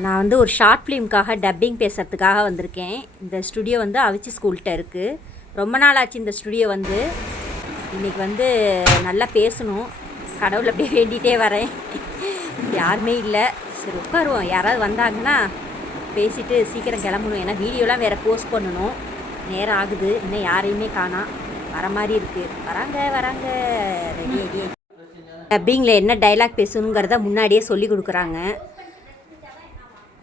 நான் வந்து ஒரு ஷார்ட் ஃபிலிம்க்காக டப்பிங் பேசுகிறதுக்காக வந்திருக்கேன். இந்த ஸ்டுடியோ வந்து அவிச்சி ஸ்கூல்கிட்ட இருக்குது ரொம்ப நாள் ஆச்சு இந்த ஸ்டுடியோ வந்து. இன்றைக்கி வந்து நல்லா பேசணும். கடவுள் அப்படியே வேண்டிகிட்டே வரேன். யாருமே இல்லை. சரி உட்காருவோம். யாராவது வந்தாங்கன்னா பேசிவிட்டு சீக்கிரம் கிளம்பணும். ஏன்னா வீடியோலாம் வேறு போஸ்ட் பண்ணணும். நேரம் ஆகுது. இன்னும் யாரையுமே காணாம் வர மாதிரி இருக்குது வராங்க வராங்க. ரெடி ரெடி டப்பிங்கில் என்ன டைலாக் பேசணுங்கிறத முன்னாடியே சொல்லி கொடுக்குறாங்க.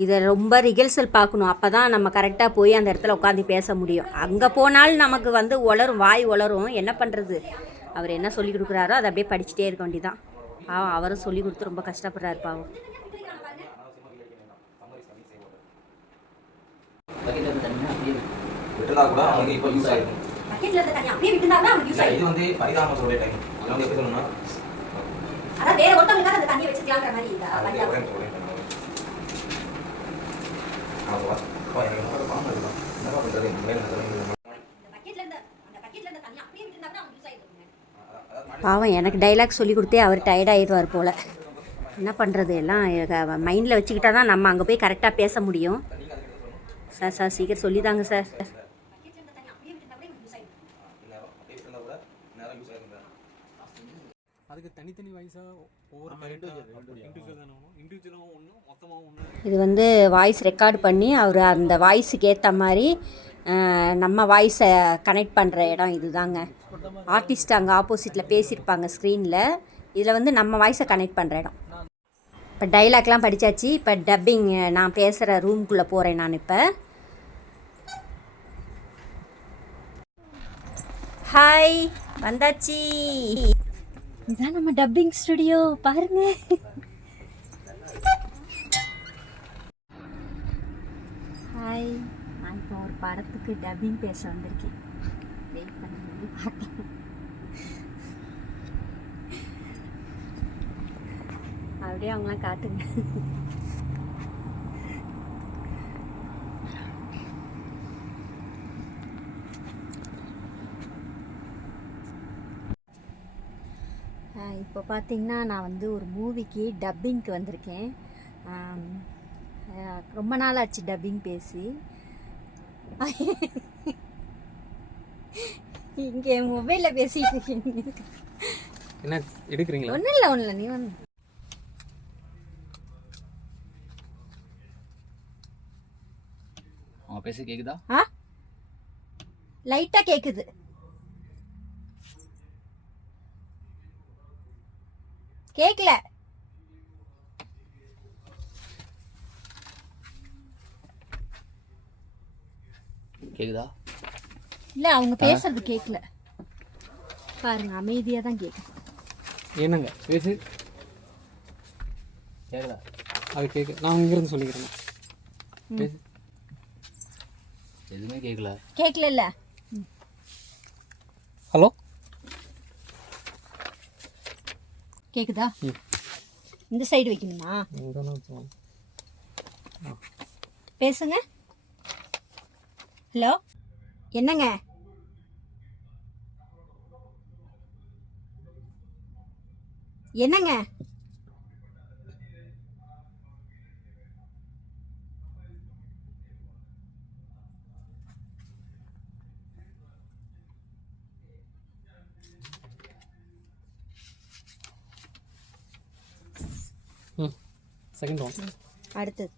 இதை ரொம்ப ரிகர்சல் பார்க்கணும் அப்போ தான் நம்ம கரெக்டாக போய் அந்த இடத்துல உட்காந்து பேச முடியும். அங்கே போனாலும் நமக்கு வந்து உளரும் வாய் உளரும். என்ன பண்ணுறது அவர் என்ன சொல்லி கொடுக்குறாரோ அதை அப்படியே படிச்சுட்டே இருக்க வேண்டியதான் பாவம் அவரும் சொல்லி கொடுத்து ரொம்ப கஷ்டப்படுறாரு பாவம். விட்டதா கூட அவனுக்கு இப்போ யூஸ் ஆயிருக்கும் பக்கெட்டில் இருக்க தண்ணி அப்படியே விட்டுருந்தாங்கன்னா அவனுக்கு யூஸ் இல்ல, இது வந்து பரிதாபத்தோட டைம் இது வந்து எப்படி சொல்லணும்னா அதான் வேற ஒருத்தவங்களுக்காக அந்த தண்ணியை வச்சுக்கலாங்கிற மாதிரி பரிதாபம். ஒரே நிமிஷம், ஒரே நிமிஷம். ஆமா, அப்பா. அப்பா, எனக்கு என்னோட பாம்பு இருக்குதா? என்னப்பா பண்றது? இந்த மாதிரி நான் சொல்ல முடியல. அதான், அதான் பாவம் எனக்கு டைலாக் சொல்லி கொடுத்தே அவர் டயர்டாகிடுவார் போல். என்ன பண்ணுறது எல்லாம் மைண்டில் வச்சுக்கிட்டா தான் நம்ம அங்கே போய் கரெக்டாக பேச முடியும். சார் சார் சீக்கிரம் சொல்லிதாங்க சார் நேரம் அப்படியே இருந்தா கூட நேரம் யூஸ் ஆயிருக்கும் அதுக்கு தனித்தனி வயசா ஒவ்வொரு இண்டிவிஜுவல் தானே இண்டிவிஜுவலாகவும் ஒன்று மொத்தமாகவும் ஒன்று இது வந்து வாய்ஸ் ரெக்கார்ட் பண்ணி அவர் அந்த வாய்ஸுக்கு ஏற்ற மாதிரி நம்ம வாய்ஸை கனெக்ட் பண்ணுற இடம் இதுதாங்க. ஆர்டிஸ்ட் அங்கே ஆப்போசிட்டில் பேசியிருப்பாங்க ஸ்க்ரீனில் இதில் வந்து நம்ம வாய்ஸை கனெக்ட் பண்ணுற இடம். இப்போ டைலாக்லாம் படித்தாச்சு இப்போ டப்பிங் நான் பேசுகிற ரூம்குள்ளே போகிறேன் நான் இப்போ. ஹாய் வந்தாச்சு. இதான் நம்ம டப்பிங் ஸ்டுடியோ பாருங்க. ஹாய் நான் இப்போ ஒரு படத்துக்கு டப்பிங் பேச வந்திருக்கேன். வெயிட் பண்ணி பார்க்கலாம் அப்படியே அவங்களாம் காட்டுங்க. இப்போ பார்த்தீங்கன்னா நான் வந்து ஒரு மூவிக்கு டப்பிங்க்கு வந்திருக்கேன். ரொம்ப நாள் ஆச்சு டப்பிங் பேசி. இங்கே மொபைலில் பேசிகிட்டு இருக்கீங்க. என்ன எடுக்கிறீங்களா? ஒன்றும் இல்லை ஒன்றும் இல்லை நீ வந்து. அவங்க பேச கேக்குதா? ஆ? லைட்டாக கேட்குது கேட்கல கேக்குதா? இல்லை அவங்க பேசுறது கேட்கல பாருங்க அமைதியாக தான் கேட்குது என்னங்க? பேசு. கேக்குதா? அது கேட்க நான் இங்கிருந்து சொல்லிக்கிறேன் பேசு. எதுவுமே கேட்கல கேட்கல ஹலோ? கேக்குதா. இந்த சைடு வைக்கணுமா? பேசுங்க. ஹலோ? என்னங்க? என்னங்க? செகண்ட் ஒன் அடுத்தது.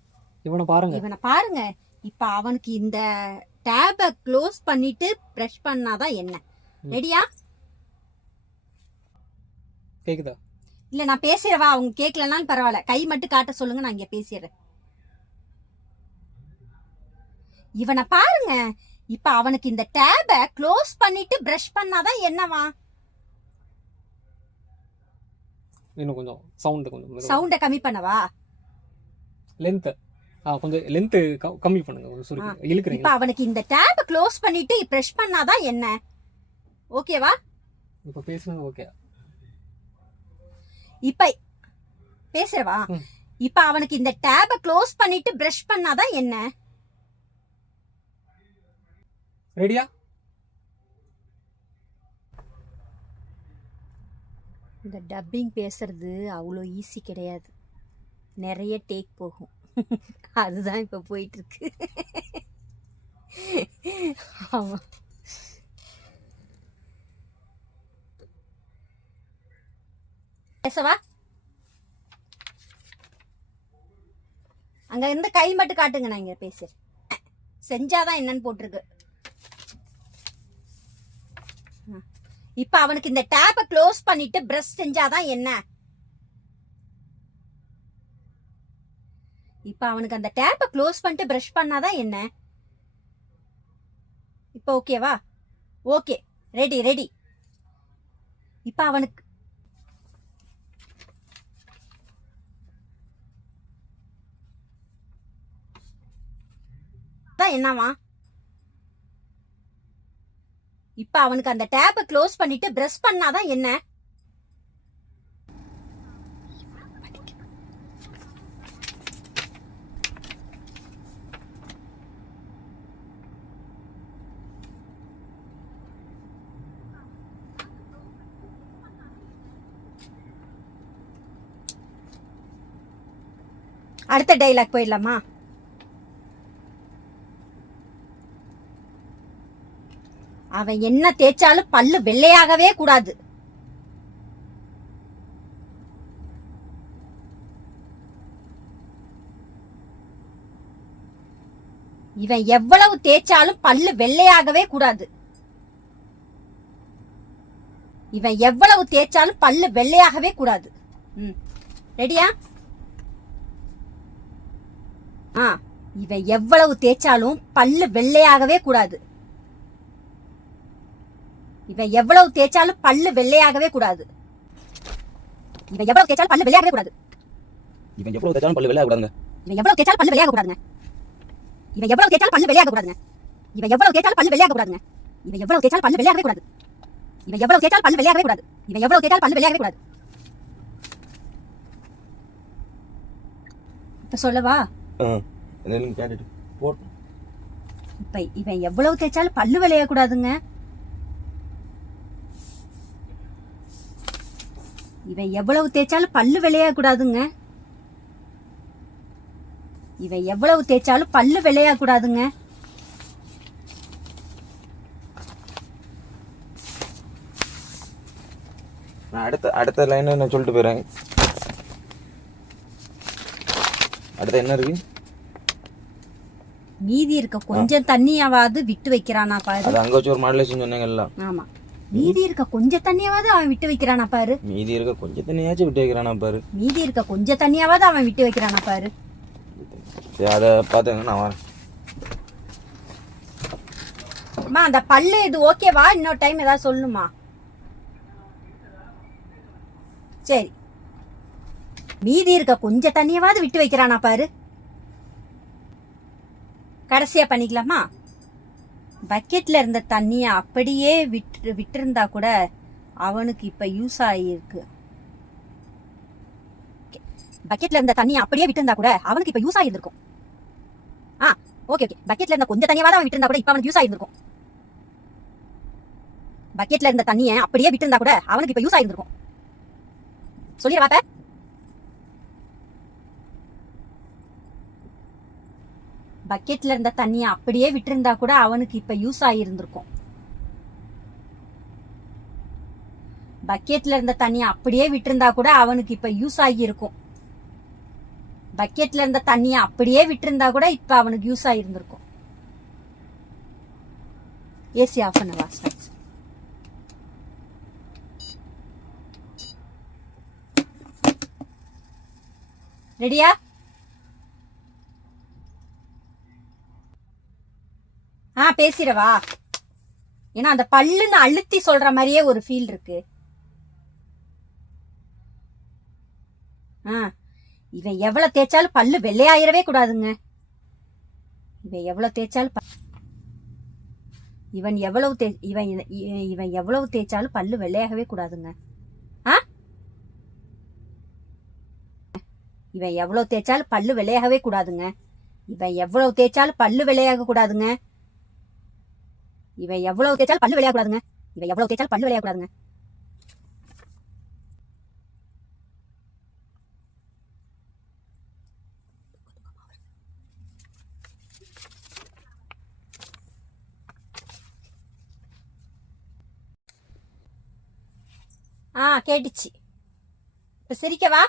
இவனை பாருங்க. இவனை பாருங்க. இப்ப அவனுக்கு இந்த டேப க்ளோஸ் பண்ணிட்டு பிரஷ் பண்ணாதான் என்ன. ரெடியா கேக்குதா? இல்ல நான் பேசுறவா அவங்க கேட்கலனாலும் பரவாயில்ல. கை மட்டும் காட்ட சொல்லுங்க நான் இங்க பேசிடுறேன். இவனை பாருங்க. இப்ப அவனுக்கு இந்த டேப க்ளோஸ் பண்ணிட்டு பிரஷ் பண்ணாதான் என்னவா? இன்னும் கொஞ்சம் சவுண்டு கொஞ்சம் சவுண்ட கம்மி பண்ணவா? லென்த்து ஆ கொஞ்சம் லென்த்து கம்மி பண்ணுங்க கொஞ்சம் சுருக்கி. இப்ப இழுக்கிறீங்களா? அவனுக்கு இந்த டேப க்ளோஸ் பண்ணிட்டு பிரஷ் பண்ணாதான் என்ன? ஓகேவா இப்போ பேசுனது ஓகே இப்ப பேசுறவா. இப்ப அவனுக்கு இந்த டேப க்ளோஸ் பண்ணிட்டு பிரஷ் பண்ணாதான் என்ன? ரெடியா இந்த டப்பிங் பேசுகிறது அவ்வளோ ஈஸி கிடையாது. நிறைய டேக் போகும். அதுதான் இப்போ போயிட்டுருக்கு. ஆமாம் பேசவா? அங்கே இருந்து கை மட்டும் காட்டுங்க நான் இங்கே பேசு செஞ்சாதான் என்னன்னு போட்டிருக்கு. ஆ. இப்ப அவனுக்கு இந்த டேப்பை க்ளோஸ் பண்ணிட்டு பிரஷ் செஞ்சாதான் என்ன? இப்ப அவனுக்கு அந்த டேப்பை க்ளோஸ் பண்ணிட்டு பிரஷ் பண்ணாதான் என்ன? இப்ப ஓகேவா ஓகே ரெடி ரெடி இப்ப அவனுக்கு தான் என்னவா இப்ப அவனுக்கு அந்த டேப்பை க்ளோஸ் பண்ணிட்டு பிரஷ் பண்ணாதான் என்ன? அடுத்த டைலாக் போயிடலாமா? அவன் என்ன தேய்ச்சாலும் பல்லு வெள்ளையாகவே கூடாது. இவன் எவ்வளவு தேய்ச்சாலும் பல்லு வெள்ளையாகவே கூடாது. இவன் எவ்வளவு தேய்ச்சாலும் பல்லு வெள்ளையாகவே கூடாது. ம். ரெடியா? ஆ. இவன் எவ்வளவு தேய்ச்சாலும் பல்லு வெள்ளையாகவே கூடாது. இவன் எவ்வளவு தேய்ச்சாலும் பல்லு வெள்ளையாகவே கூடாது இவன் எவ்வளவு தேய்ச்சாலும் பல்லு வெள்ளையாகவே கூடாது இவன் எவ்வளவு தேய்ச்சாலும் பல்லு வெளியாக கூடாதுங்க இவன் எவ்வளவு தேய்ச்சாலும் பல்லு வெள்ளையாக கூடாதுங்க இவன் எவ்வளவு தேய்ச்சாலும் பல்லு வெள்ளையாக கூடாதுங்க இவன் எவ்வளவு தேய்ச்சாலும் பல்லு வெள்ளையாக கூடாதுங்க இவன் எவ்வளவு தேய்ச்சாலும் பல்லு வெள்ளையாகவே கூடாது இவன் எவ்வளவு தேய்ச்சாலும் பல்லு வெள்ளையாகவே கூடாது இவன் எவ்வளவு தேய்ச்சாலும் பல்லு வெள்ளையாகவே கூடாது இப்ப சொல்லவா இப்ப இவன் எவ்வளவு தேய்ச்சாலும் பல்லு விளைய கூடாதுங்க இவன் எவ்வளவு தேய்ச்சாலும் பல்லு விளைய கூடாதுங்க இவன் எவ்வளவு தேய்ச்சாலும் பல்லு விளைய கூடாதுங்க நான் அடுத்த அடுத்த லைன் நான் சொல்லிட்டு போயிடுறேன் அடுத்து என்ன இருக்கு? மீதி இருக்க கொஞ்சம் தண்ணியாவது விட்டு வைக்கிறானா பாரு. அங்க வச்சு ஒரு மாடலேஷன் சொன்னீங்கல்ல. ஆமா. மீதி இருக்க கொஞ்சம் தண்ணியாவது அவன் விட்டு வைக்கிறானா பாரு. மீதி இருக்க கொஞ்சம் தண்ணியாச்சும் விட்டு வைக்கிறானா பாரு. மீதி இருக்க கொஞ்சம் தண்ணியாவது அவன் விட்டு வைக்கிறானா பாரு. அதை பார்த்தேங்க நான் வரேன். அம்மா அந்த பல்லு இது ஓகேவா? இன்னொரு டைம் ஏதாவது சொல்லணுமா சரி. மீதி இருக்க கொஞ்சம் தண்ணியவாவது விட்டு வைக்கிறானா பாரு. கடைசியா பண்ணிக்கலாமா? பக்கெட்ல இருந்த தண்ணிய அப்படியே விட்டு விட்டிருந்தா கூட அவனுக்கு இப்ப யூஸ் ஆகியிருக்கு பக்கெட்ல இருந்த தண்ணி அப்படியே விட்டிருந்தா கூட அவனுக்கு இப்ப யூஸ் ஆகியிருக்கும் ஆ ஓகே ஓகே பக்கெட்ல இருந்த கொஞ்சம் தண்ணியாவது அவன் விட்டிருந்தா கூட இப்ப அவனுக்கு யூஸ் ஆகியிருக்கும் பக்கெட்ல இருந்த தண்ணிய அப்படியே விட்டிருந்தா கூட அவனுக்கு இப்ப யூஸ் ஆயிருந்திருக்கும். சொல்லிடுவாப்ப பக்கெட்ல இருந்த தண்ணிய அப்படியே விட்டுருந்தா கூட அவனுக்கு இப்ப யூஸ் ஆகியிருந்திருக்கும் பக்கெட்ல இருந்த தண்ணிய அப்படியே விட்டுருந்தா கூட அவனுக்கு இப்ப யூஸ் ஆகியிருக்கும். பக்கெட்ல இருந்த தண்ணிய அப்படியே விட்டுருந்தா கூட இப்ப அவனுக்கு யூஸ் ஆகியிருந்திருக்கும் ஏசி ஆஃப் பண்ணவா ஸ்டார்ட் ரெடியா நான் பேசிடவா? ஏன்னா அந்த பல்லுன்னு அழுத்தி சொல்ற மாதிரியே ஒரு ஃபீல் இருக்கு. ஆ இவன் எவ்வளவு தேய்ச்சாலும் பல்லு வெள்ளையாயிரவே கூடாதுங்க. இவன் எவ்வளவு தேய்ச்சாலும் ப- இவன் எவ்வளவு தே இவன் இவன் எவ்வளவு தேய்ச்சாலும் பல்லு வெள்ளையாகவே கூடாதுங்க. ஆ? இவன் எவ்வளவு தேய்ச்சாலும் பல்லு வெள்ளையாகவே கூடாதுங்க. இவன் எவ்வளவு தேய்ச்சாலும் பல்லு வெள்ளையாக கூடாதுங்க இவை எவ்வளவு தேய்ச்சாலும் பல்லு விளையாடக்கூடாதுங்க. இவை எவ்வளவு தேய்ச்சாலும் பல்லு விளையாடக்கூடாதுங்க. ஆ கேட்டுச்சு. இப்போ சிரிக்கவா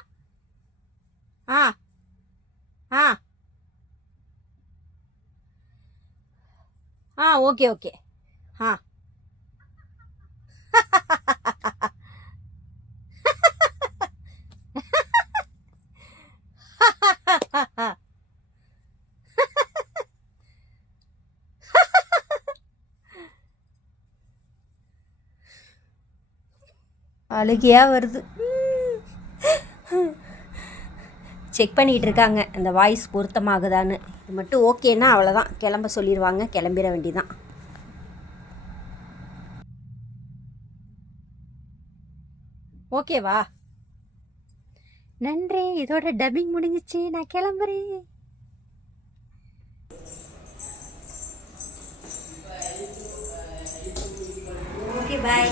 ஆ ஆ. ஆ ஓகே ஓகே. Huh? அழுகையாக வருது. செக் பண்ணிகிட்டு இருக்காங்க. அந்த வாய்ஸ் பொருத்தமாகுதான்னு. இது மட்டும் ஓகேன்னா அவ்வளோதான் கிளம்ப சொல்லிடுவாங்க கிளம்பிட வேண்டியதான் ஓகேவா? நன்றி. இதோட டப்பிங் முடிஞ்சிச்சு. நான் கிளம்புறேன். ஓகே பாய்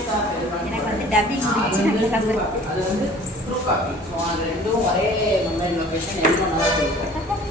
எனக்கு வந்து டப்பிங் முடிஞ்சிச்சு. நான் கிளம்புறேன். அது வந்து ப்ரூ காப்பி. ஸோ அது ரெண்டும் ஒரே மெமரி லொக்கேஷன் எல்லாம் நல்லா கொடுக்கும்